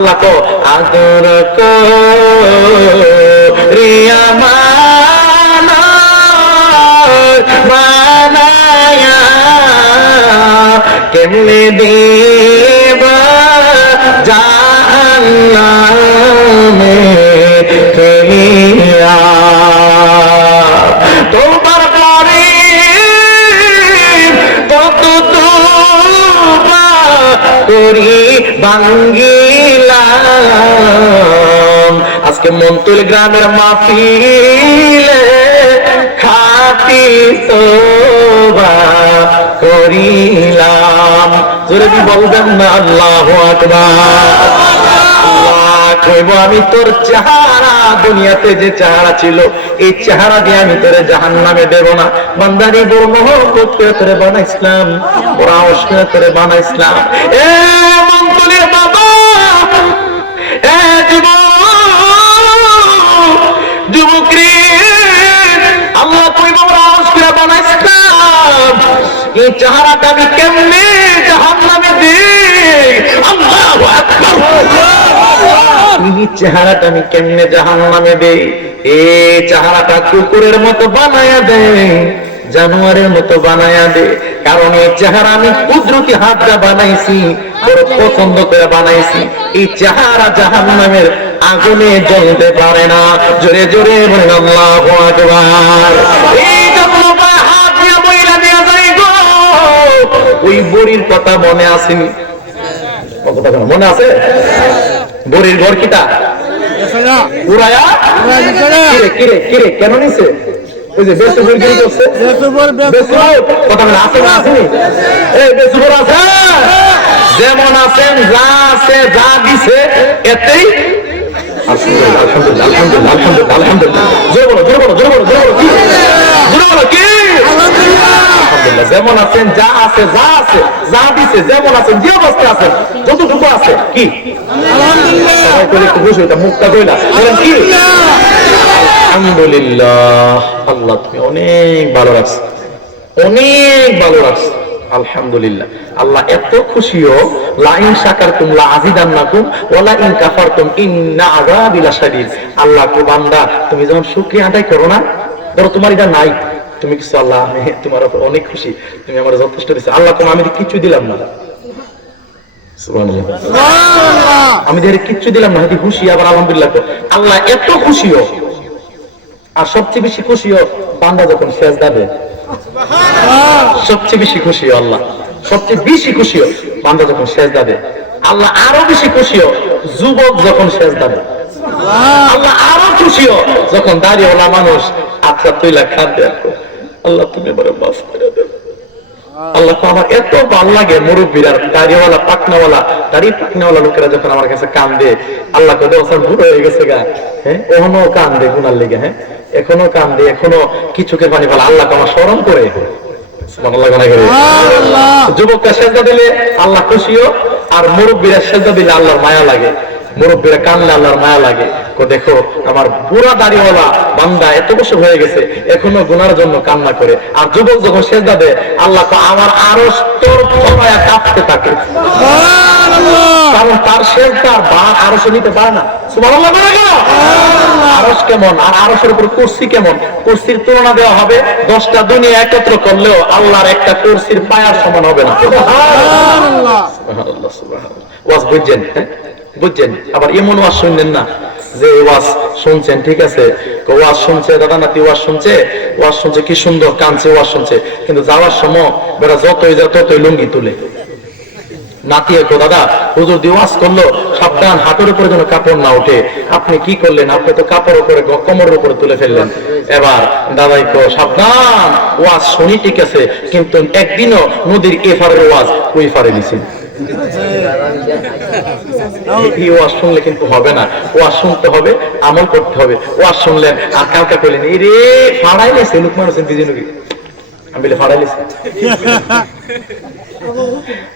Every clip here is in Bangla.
লাখো আদর করি বাঙ্গিলাম আজকে মন্তুল গ্রামের মাফিলে খাতি সোবা করিলাম। জোরে কি বলবেন না আল্লাহ কইব আমি তোর চেহারা, দুনিয়াতে যে চেহারা ছিল, এই চেহারা দিয়ে আমি তোরে জাহান নামে দেব না। বান্দারি বড় মহব্বত তোরে বানাইছিলাম, বড় তোরে বানাইছিলাম। এ বাবা, এ আল্লাহ বানাইছিলাম। এই চেহারাটা আমি কেমনে জাহান নামে দিই? আল্লাহু আকবার। এই চেহারাটা আমি কেমনে জাহান নামে দেই? এই চেহারাটা কুকুরের মতো বানায়া দে জানোয়ারের মতো বানায়া দে কারণ এই চেহারা আমি কুদরতি হাতটা বানাইছি, বড় পছন্দ করে বানাইছি। এই চেহারা জাহান নামের আগুনে জ্বলতে পারে না। জোরে জোরে বলেন, আল্লাহু আকবার। হাত দিয়ে দেয়া ওই বড়ির কথা মনে আসেনি মনে আছে? বড়ির ঘর কিটা? উড়ায়া কিরে কিরে কিরে কেন নিছে? ওই যে বেসু বড়ি কি করছে। কথা বলে আছে না আসেনি এই বেসু আছে? যেমন আছেন যা আছে যা দিছে এতেই আলহামদুলিল্লাহ আলহামদুলিল্লাহ আলহামদুলিল্লাহ আলহামদুলিল্লাহ আলহামদুলিল্লাহ। জোরে বলো জোরে বলো জোরে বলো জোরে বলো কি? জোরে বলো কি? আলহামদুলিল্লাহ যেমন আছেন যা আছে যা আছে যা দিছে যেমন আছেন যে আছেন যতটুকু আছে কি? সবাই করে একটু বসে এটা মুখটা কইলা বলেন কি? আলহামদুলিল্লাহ। আল্লাহ তুমি অনেক ভালো রাখছো অনেক ভালো রাখছো আলহামদুলিল্লাহ। আল্লাহ এত খুশিও লাইন শাকার তুমলা আজিদান নাকুম ওলা ইন কাফারতুম ইন্না আযাবিলা শাদীদ আল্লাহ কো বান্দা তুমি যখন শুকরিয়া আদায় করো না ধরো তোমার এটা নাই। তুমি কিছু আল্লাহ আমি তোমার উপর অনেক খুশি। তুমি আমার যথেষ্ট দিচ্ছ আল্লাহ তুমি আমি কিছু দিলাম না। আমি দেখে কিচ্ছু দিলাম না খুশি আবার আলহামদুলিল্লাহ আল্লাহ এত খুশিও আর সবচেয়ে বেশি খুশিও বান্দা যখন শেষ দাবে সবচেয়ে বেশি খুশিও আল্লাহ। সবচেয়ে বেশি খুশিও বান্দা যখন শেষ দাবে আল্লাহ আরও বেশি খুশিও যুবক যখন শেষ দাবে আল্লাহ আরও খুশিও যখন দাঁড়িয়েওয়ালা মানুষ আচ্ছা তুই লাখ খাদ্য আল্লাহ তুমি এবার মাফ করে দেবে আল্লাহ আমার এত ভালো লাগে মুরব্বীরা দাড়িওয়ালা পাকনাওয়ালা দাড়ি পাকনাওয়ালা লোকেরা যখন আমার কাছে কান দে আল্লাহ কদে ওসার বুড়ো হয়ে গেছে গা। হ্যাঁ ওখানেও কান দে গুনার লেগে হ্যাঁ। এখনও কান দে এখনও কিছুকে পানি ফেলা। আল্লাহ আমার স্মরণ করে। সুবহানাল্লাহ গুনাহ করে। যুবকটা সেজদা দিলে আল্লাহ খুশিও আর মুরব্বীরা সেজদা দিলে আল্লাহর মায়া লাগে। মুরব্বীরা কানলে আল্লাহর মায়া লাগে। দেখো আমার বুড়া দাড়িওয়ালা বান্দা এত বছর হয়ে গেছে এখনও গুনার জন্য কান্না করে। আর যুবক যখন সেজদা দেয় আল্লাহ তো আমার আরও তোর ক্ষমায়া কাঁপতে থাকে। কারণ তার শেষ তার বান আরও নিতে পারে না। সুবহানাল্লাহ বলে কেন আরস কেমন? আর আরসের উপর কুর্সি কেমন? কুর্সির তুলনা দেওয়া হবে দশটা দুনিয়া একত্র করলেও আল্লাহর একটা কুর্সির পায়ার সমান হবে না। সুবহানাল্লাহ, সুবহানাল্লাহ। ওয়াজ বুঝছেন হ্যাঁ? বুঝছেন? আবার এমন ওয়াজ শুনলেন না যে ওয়াজ শুনছেন, ঠিক আছে? ওয়াজ শুনছে, দাদা নাতি ওয়াজ শুনছে ওয়াজ শুনছে, কি সুন্দর কানছে ওয়াজ শুনছে। কিন্তু যাওয়ার সময় বেড়া যতই যা ততই লুঙ্গি তুলে। নাতি দাদা, হুজুর করল, সাবধান, হাতের উপরে যেন কাপড় না ওঠে। আপনি কি করলেন? আপনি তো কাপড় উপরে, কোমরের উপরে তুলে ফেললেন। এবার দাদাই কো সাবধান, ওয়াজ শুনি, ঠিক আছে। কিন্তু একদিনও নদীর এফারের ওয়াজ ওই ফারে দিছে এই ওয়াজ শুনলে কিন্তু হবে না। ওয়াজ শুনতে হবে, আমল করতে হবে। ওয়াজ শুনলেন আর করলেন এই রে, ফাড়াই লেছে, লুকমান হোসেন বিজয়নগী আমি বলে, ফাড়াই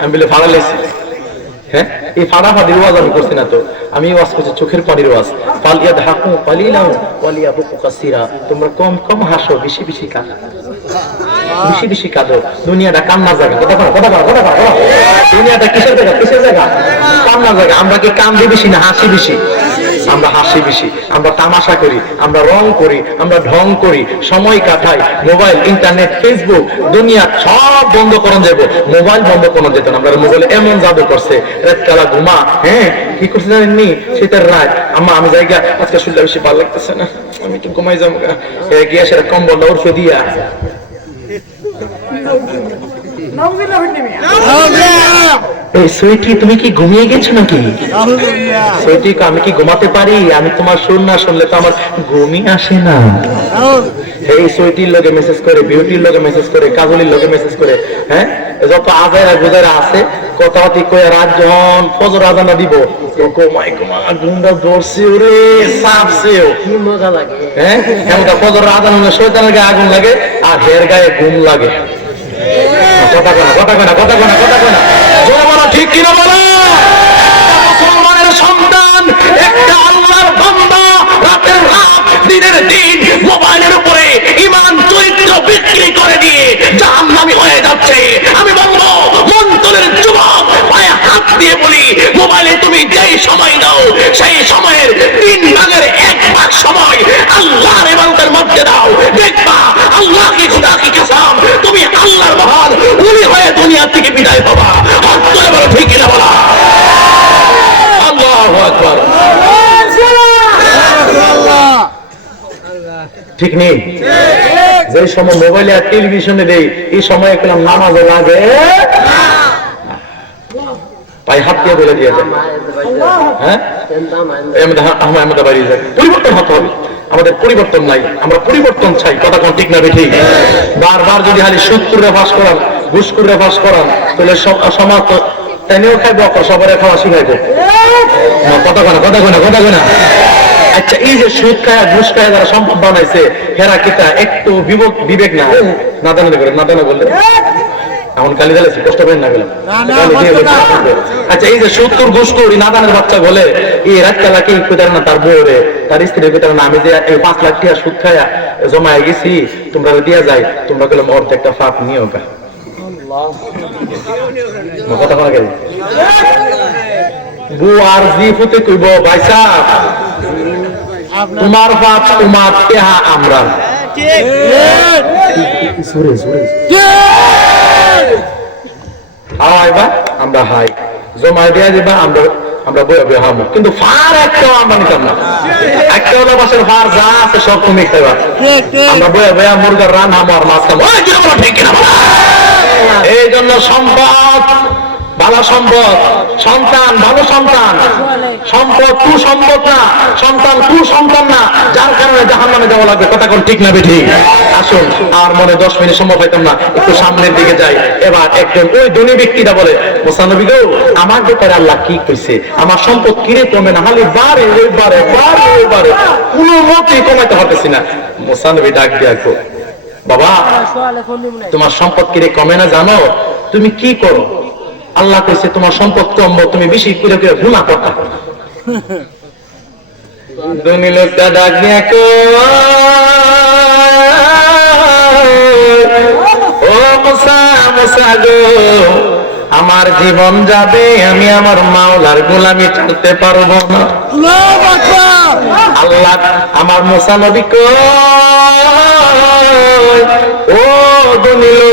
আমি বলে ফাড়া লেছি। হ্যাঁ? এই ফাড়া ফাড়ির ওয়াজ আমি করছি না তো। আমি ওয়াজ করছি চোখের পানির ওয়াজ। পালিয়া ধাকু পালিলাম পালিয়া বুকু কাসিরা। তোমরা কম কম হাসো, বেশি বেশি কাঁদো। বেশি বেশি কাঁদো দুনিয়াটা কান্নার জায়গা। কথা বলো কথা বলো কথা দুনিয়াটা কিসের জায়গা? কিসের জায়গা? কান্নার জায়গা। আমরা কি কান্দি বেশি না হাসি বেশি? আমরা হাসি বেশি। আমরা তামাশা করি, আমরা রং করি, আমরা ঢং করি, সময় কাটাই, মোবাইল, ইন্টারনেট, ফেসবুক, দুনিয়া সব বন্ধ করন যাব মোবাইল বন্ধ করন যেত না। আমরা মোবাইল এমন জাদু করছে, রাত কালা ঘুমা হ্যাঁ? কি করছে জানেননি শীতের রাত। আম্মা, আমি জায়গা আজকে শুনলে বেশি ভালো লাগতেছে না। আমি একটু ঘুমাই যাব গিয়ে সেটা কম্বলটা উঠে দিয়া। এই সুইটি, তুমি কি ঘুমিয়ে গেছো নাকি? সুইটি, আমি কি ঘুমাতে পারি? আমি তোমার শুন না শুনলে তো আমার ঘুমই আসে না। এই সুইটির মেসেজ করে বিউটির মেসেজ করে কাজলির মেসেজ করে হ্যাঁ যত আজাইরা গুজারা আছে কয়ে রাত যখন ফজর আজানা দিব। ও গোমাই গুন্ডা ধরছে ওরে সাপছেও কি মজা লাগে। হ্যাঁ এমনটা ফজর আজান হলে শয়তানের গায়ে আগুন লাগে আর হের গায়ে ঘুম লাগে। কথা কনা কথা কনা কথা কনা কথা কনা জোরে বলো ঠিক কিনা বলো মুসলমানের সন্তান একটা আল্লাহর বান্দা রাতের রাত দিনের দিন মোবাইলের উপরে ইমান চরিত্র বিক্রি করে দিয়ে জাহান্নামী হয়ে যাচ্ছে। আমি বলব, মন্তরের যুবক পায়ে হাত দিয়ে বলি, মোবাইলে তুমি যেই সময় দাও, সেই সময়ের তিন ভাগের এক ভাগ সময় আল্লাহর ইবাদতের মধ্যে দাও। দেখবা আল্লাহ কি খুদা কি কসম, তুমি আল্লাহর মহান উনি হয়ে দুনিয়া থেকে বিদায় পাবা। তুলে বলো, ঠিক কিনা বলা আল্লাহু আকবার ঠিক নেই? যে সময় মোবাইলে আর টেলিভিশনে দেই, এই সময় একলাম নামাজে লাগে। পায়ে হাত দিয়ে বলে দিয়ে যায়। হ্যাঁ? যায়। পরিবর্তন হতে হবে। আমাদের পরিবর্তন নাই। আমরা পরিবর্তন চাই। কথা কোন ঠিক না বারবার যদি খালি সুৎকুরে ফাঁস করান ঘুষকুরে ফাঁস করান, তাহলে সমাজ তো তাইও খাইবো সবারে খাওয়া শিখাইবো। কথা কনা কথা কনা কথা আচ্ছা এই যে সুদ খায় ঘুষ খায় যারা সম্পদ বানাইছে হেরা কিতা একটু বিবেক বিবেক না? নাদানি করে নাদানা বললে এখন কালি জ্বালাইছি কষ্ট পেন না গেলাম গালি। আচ্ছা এই যে সত্তর গোষ্ঠ নাদানের বাচ্চা বলে এই রাত কালাকে কোথায় না তার বউরে। তার স্ত্রী কোথায় না আমি যে এই পাঁচ লাখ টাকা সুদ খায়া জমায় গেছি তোমরা দিয়া যায় তোমরা গেলাম অর্ধেকটা ফাঁক নিও গা। কথা বলা গেল বউ আর জি ফুতে কইব ভাইসা তোমার বাপ তোমার টেহা আমরা। হাই বা আমরা হাই। জমায় দেয়া দিবা আমরা আমরা বয়ে বয়ে হামু। কিন্তু ফার একটাও আমরা নিতাম না। একটা হলো বাসের ফার যা আছে সব তুমি খাইবা আমরা বয়ে বয়ে মুরগার রান হামু আর মাছ খাব বলো? এই জন্য সম্পদ ভালো সম্পদ। সন্তান, ভালো সন্তান। সম্পদ তু সম্পদ না, সন্তান তু সন্তান না, যার কারণে জাহান নামে যাওয়া লাগবে। কথা কোন ঠিক না ঠিক আসুন, আর মনে দশ মিনিট সময় পাইতাম না, একটু সামনের দিকে যাই। এবার একজন ওই ধনী ব্যক্তিটা বলে মোসানবী গো, আমার ব্যাপারে আল্লাহ কি কইছে? আমার সম্পদ কিরে কমে না? হালি বারে বারে বারে বারে কোনো মতে কমাইতে পারতেছি না। মোসানবী ডাক দিয়া বাবা, তোমার সম্পদ কিরে কমে না জানো? তুমি কি করো? আল্লাহ কইছে তোমার সম্পদ কমবো তুমি বেশি করে করে গুণা করতা দুনি লোকটা ডাক কয়, ও মুসা গো আমার জীবন যাবে আমি আমার মাওলার গোলামি ছাড়তে পারব না। আল্লাহ আমার মুসা নবী কয়, ও ধনী লোক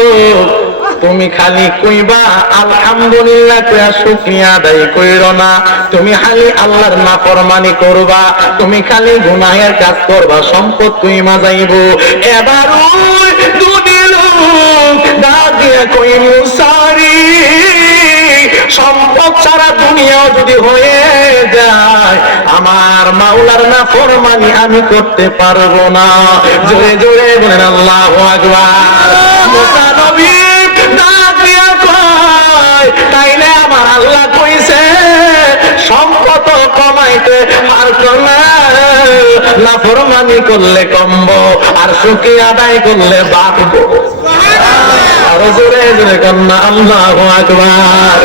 তুমি খালি কইবা, আলহামদুলিল্লাহ কইয়া শুকরিয়া আদায় কইর না। তুমি খালি আল্লাহর নাফরমানি করবা, তুমি খালি গুনাহের কাজ করবা, সম্পদ কইমা যাইব। এবার ওই দুনি লোক ডাক দিয়া কই মুসারি সম্পদ ছাড়া দুনিয়াও যদি হয়ে যায়, আমার মাওলার না ফরমানি আমি করতে পারব না। জোরে জোরে বলেন আল্লাহ আকবার। মুসা নবী ডাক দিয়া কয়, তাইলে আমার আল্লাহ কইছে সম্পদ কমাইতে আর না ফরমানি করলে কমব আর সুখী আদায় করলে বাড়বো আরও জোরে জোরে কন্যা আল্লাহ আকবার।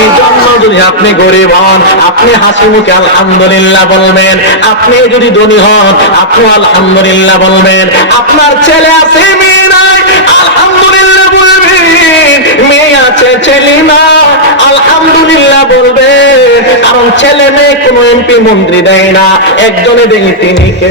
এই জন্য যদি আপনি গরিব হন, আপনি হাসি মুখে আলহামদুলিল্লাহ বলবেন। আপনি যদি ধনী হন, আপনি আলহামদুলিল্লাহ বলবেন। আপনার ছেলে আছে, মেয়ে নাই, আলহামদুলিল্লাহ বলবেন। মেয়ে আছে, ছেলে না, আলহামদুলিল্লাহ বলবেন। কারণ ছেলে মেয়ে কোনো এমপি মন্ত্রী দেয় না। একজনে দেখি তিনি কে?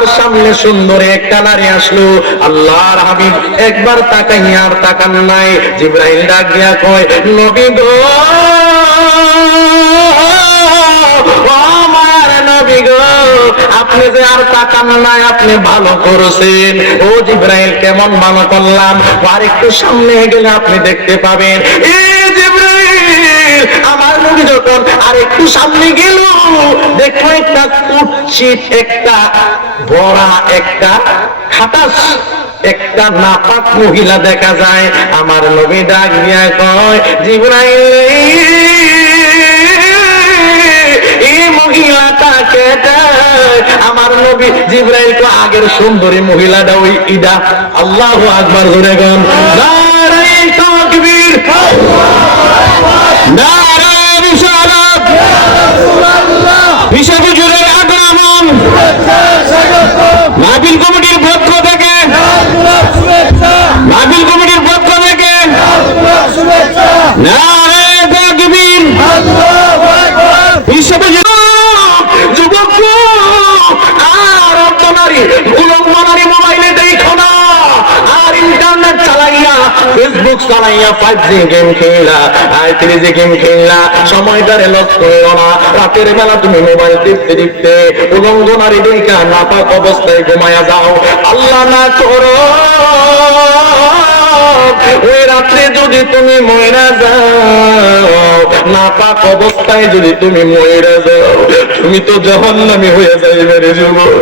আমার সামনে সুন্দরী একটা নারী আসলো। আল্লাহর হাবিব একবার তাকাই আর তাকান নাই। জিব্রাইল ডাক দিয়া কয়, নবী গো আমার নবী গো, আপনি যে আর তাকান নাই, আপনি ভালো করেছেন। ও জিব্রাইল, কেমন ভালো করলাম। আর একটু সামনে গেলে আপনি দেখতে পাবেন। এই জিব্রাইল নবী যখন আর একটু সামনে গেল, দেখো একটা একটা, বড়া একটা খাটাস, একটা নাপাক মহিলা দেখা যায়। আমার নবী ডাক দিয়া কয় মহিলাটাকে আমার নবী জিব্রাইল তো আগের সুন্দরী মহিলাটা ওই ইদা আল্লাহ আকবার ধরে গান নারায়ে তাকবীর। নারায়ে নাবিল কমিটির পক্ষ থেকে। মাহফিল কমিটির পক্ষ থেকে। নারায়ে তাকবীর হিসেবে যুবক আর অর্থ নারী উলঙ্গ নারী মোবাইলে দেখো না আর ইন্টারনেট চালাইয়া ফেসবুক চালাইয়া ফাইভ গেম খেলা আর থ্রি জি গেম খেলা সময়টারে লস করো না। রাতের বেলা তুমি মোবাইল টিপতে টিপতে উলঙ্গ নারী দেখা নাপাক অবস্থায় ঘুমায়া যাও। আল্লাহ না করো। ওই রাত্রে যদি তুমি ময়রা যাও না পাক অবস্থায় যদি তুমি ময়রা যাও, তুমি তো জহন্নামি হয়ে যাইবে রে যুবক।